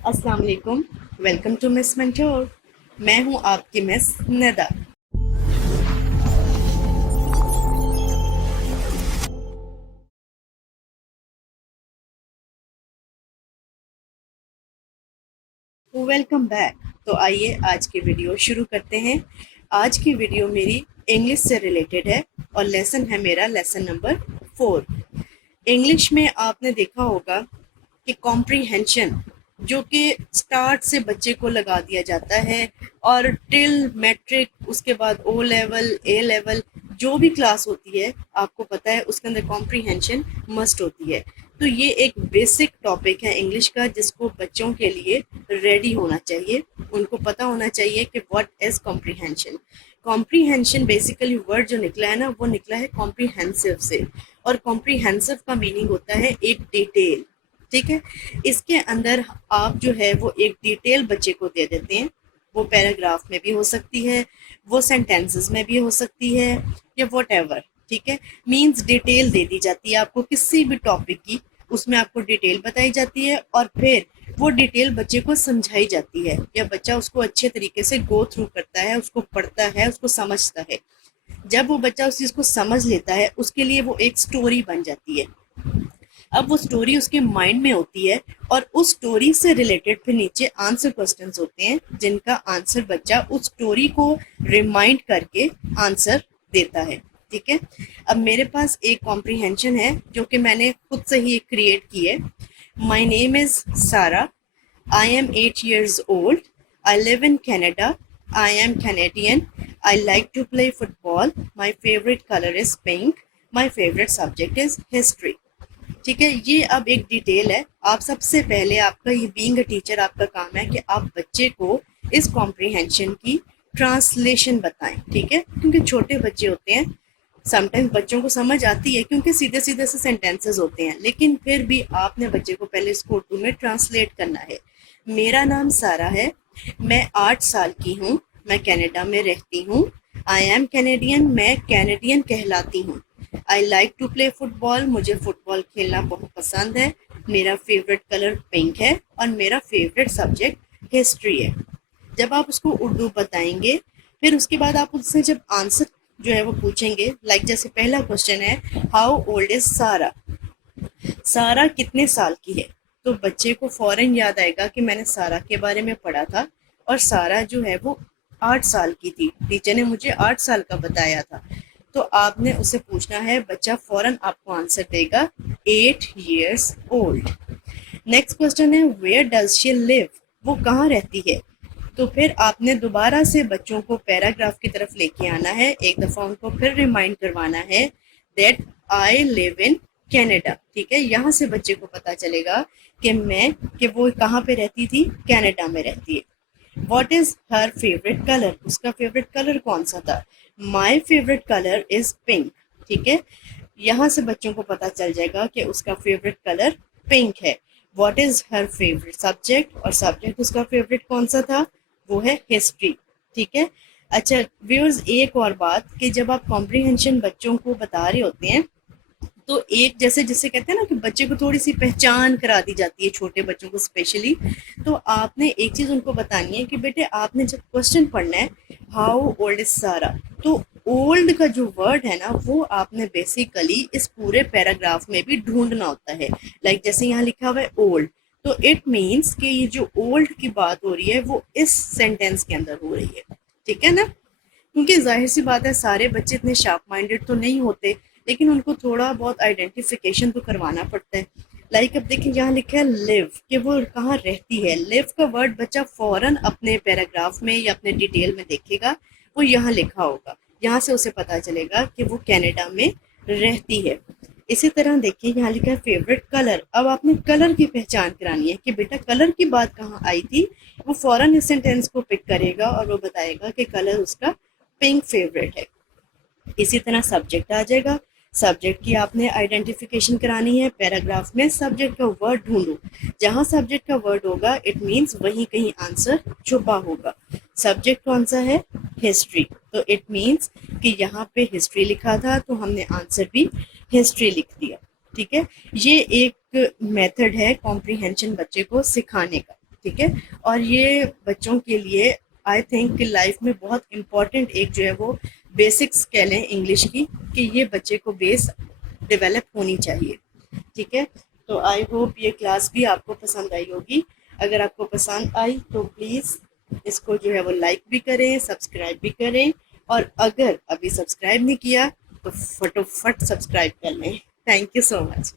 अस्सलाम वालेकुम। Welcome to Miss Mentor. मैं हूं आपकी मिस नदा। Welcome back. तो आइए आज की वीडियो शुरू करते हैं। आज की वीडियो मेरी इंग्लिश से रिलेटेड है और लेसन है मेरा लेसन नंबर 4। इंग्लिश में आपने देखा होगा कि कॉम्प्रीहेंशन जो कि स्टार्ट से बच्चे को लगा दिया जाता है और टिल मैट्रिक, उसके बाद ओ लेवल, ए लेवल, जो भी क्लास होती है आपको पता है उसके अंदर कॉम्प्रीहेंशन मस्ट होती है। तो ये एक बेसिक टॉपिक है इंग्लिश का जिसको बच्चों के लिए रेडी होना चाहिए। उनको पता होना चाहिए कि what is comprehension. Comprehension basically word जो निकला है ना, वो निकला है कॉम्प्रीहेंसिव से, और कॉम्प्रीहेंसिव का मीनिंग होता है एक डिटेल। ठीक है, इसके अंदर आप जो है वो एक डिटेल बच्चे को दे देते हैं। वो पैराग्राफ में भी हो सकती है, वो सेंटेंसेस में भी हो सकती है, या वॉट एवर। ठीक है, मीन्स डिटेल दे दी जाती है आपको किसी भी टॉपिक की, उसमें आपको डिटेल बताई जाती है और फिर वो डिटेल बच्चे को समझाई जाती है, या बच्चा उसको अच्छे तरीके से गो थ्रू करता है, उसको पढ़ता है, उसको समझता है। जब वो बच्चा उस चीज़ को समझ लेता है उसके लिए वो एक स्टोरी बन जाती है। अब वो स्टोरी उसके माइंड में होती है और उस स्टोरी से रिलेटेड फिर नीचे आंसर क्वेश्चंस होते हैं जिनका आंसर बच्चा उस स्टोरी को रिमाइंड करके आंसर देता है। ठीक है, अब मेरे पास एक कॉम्प्रीहेंशन है जो कि मैंने खुद से ही क्रिएट की है। माई नेम इज सारा। I am 8 years old. I live in Canada. I am Canadian. I like to play football. My favorite color is pink. My favorite subject is history. ठीक है, ये अब एक डिटेल है। आप सबसे पहले, आपका ये बीइंग अ टीचर, आपका काम है कि आप बच्चे को इस कॉम्प्रीहेंशन की ट्रांसलेशन बताएं। ठीक है, क्योंकि छोटे बच्चे होते हैं, समटाइम्स बच्चों को समझ आती है क्योंकि सीधे सीधे से सेंटेंसेस होते हैं, लेकिन फिर भी आपने बच्चे को पहले इसको उर्दू में ट्रांसलेट करना है। मेरा नाम सारा है। मैं 8 साल की हूँ। मैं कनाडा में रहती हूँ। I am Canadian. मैं कैनेडियन कहलाती हूँ। I like to play football. मुझे फुटबॉल खेलना बहुत पसंद है। मेरा फेवरेट कलर पिंक है और मेरा फेवरेट सब्जेक्ट हिस्ट्री है। जब आप उसको उर्दू बताएंगे, फिर उसके बाद आप उससे जब आंसर जो है वो पूछेंगे, लाइक जैसे पहला क्वेश्चन है, हाउ ओल्ड इज सारा। सारा कितने साल की है? तो बच्चे को फौरन याद आएगा कि मैंने सारा के बारे में पढ़ा था और सारा जो है वो 8 साल की थी, टीचर ने मुझे 8 साल का बताया था। तो आपने उसे पूछना है, बच्चा फौरन आपको आंसर देगा 8 years old। नेक्स्ट क्वेश्चन है, वेयर डज शी लिव। वो कहाँ रहती है? तो फिर आपने दोबारा से बच्चों को पैराग्राफ की तरफ लेके आना है, एक दफ़ा उनको फिर रिमाइंड करवाना है that I live in Canada. ठीक है, यहाँ से बच्चे को पता चलेगा कि वो कहाँ पे रहती थी, कनाडा में रहती है। What is her favourite colour. उसका फेवरेट कलर कौन सा था? My favourite colour is pink. ठीक है, यहाँ से बच्चों को पता चल जाएगा कि उसका फेवरेट कलर पिंक है। What is her favourite subject, और सब्जेक्ट उसका फेवरेट कौन सा था? वो है हिस्ट्री। ठीक है, अच्छा व्यूअर्स, एक और बात कि जब आप कॉम्प्रीहेंशन बच्चों को बता रहे होते हैं तो एक जैसे जिसे कहते हैं ना कि बच्चे को थोड़ी सी पहचान करा दी जाती है, छोटे बच्चों को स्पेशली। तो आपने एक चीज उनको बतानी है कि बेटे आपने जब क्वेश्चन पढ़ना है हाउ ओल्ड इज सारा, तो ओल्ड का जो वर्ड है ना वो आपने बेसिकली इस पूरे पैराग्राफ में भी ढूंढना होता है। लाइक जैसे यहाँ लिखा हुआ है ओल्ड, तो इट मीन्स कि ये जो ओल्ड की बात हो रही है वो इस सेंटेंस के अंदर हो रही है। ठीक है ना, क्योंकि जाहिर सी बात है सारे बच्चे इतने शार्प माइंडेड तो नहीं होते, लेकिन उनको थोड़ा बहुत आइडेंटिफिकेशन तो करवाना पड़ता है। लाइक अब देखिए यहाँ लिखा है लिव, कि वो कहाँ रहती है। लिव का वर्ड बच्चा फौरन अपने पैराग्राफ में या अपने डिटेल में देखेगा, वो यहाँ लिखा होगा, यहाँ से उसे पता चलेगा कि वो कनाडा में रहती है। इसी तरह देखिए यहाँ लिखा है फेवरेट कलर। अब आपने कलर की पहचान करानी है कि बेटा कलर की बात कहाँ आई थी। वो फौरन इस सेंटेंस को पिक करेगा और वो बताएगा कि कलर उसका पिंक फेवरेट है। इसी तरह सब्जेक्ट आ जाएगा। सब्जेक्ट की आपने आइडेंटिफिकेशन करानी है, पैराग्राफ में सब्जेक्ट का वर्ड ढूंढो। जहां सब्जेक्ट का वर्ड होगा इट मीन्स वहीं कहीं आंसर छुपा होगा। सब्जेक्ट कौन सा है? हिस्ट्री। तो इट मीन्स कि यहाँ पे हिस्ट्री लिखा था तो हमने आंसर भी हिस्ट्री लिख दिया। ठीक है, ये एक मेथड है कॉम्प्रीहेंशन बच्चे को सिखाने का। ठीक है। और ये बच्चों के लिए आई थिंक कि लाइफ में बहुत इम्पॉर्टेंट एक जो है वो बेसिक्स कह लें इंग्लिश की, कि ये बच्चे को बेस डेवलप होनी चाहिए। ठीक है। तो आई होप ये क्लास भी आपको पसंद आई होगी। अगर आपको पसंद आई तो प्लीज़ इसको जो है वो लाइक भी करें, सब्सक्राइब भी करें, और अगर अभी सब्सक्राइब नहीं किया तो फटोफट सब्सक्राइब कर लें। Thank you so much.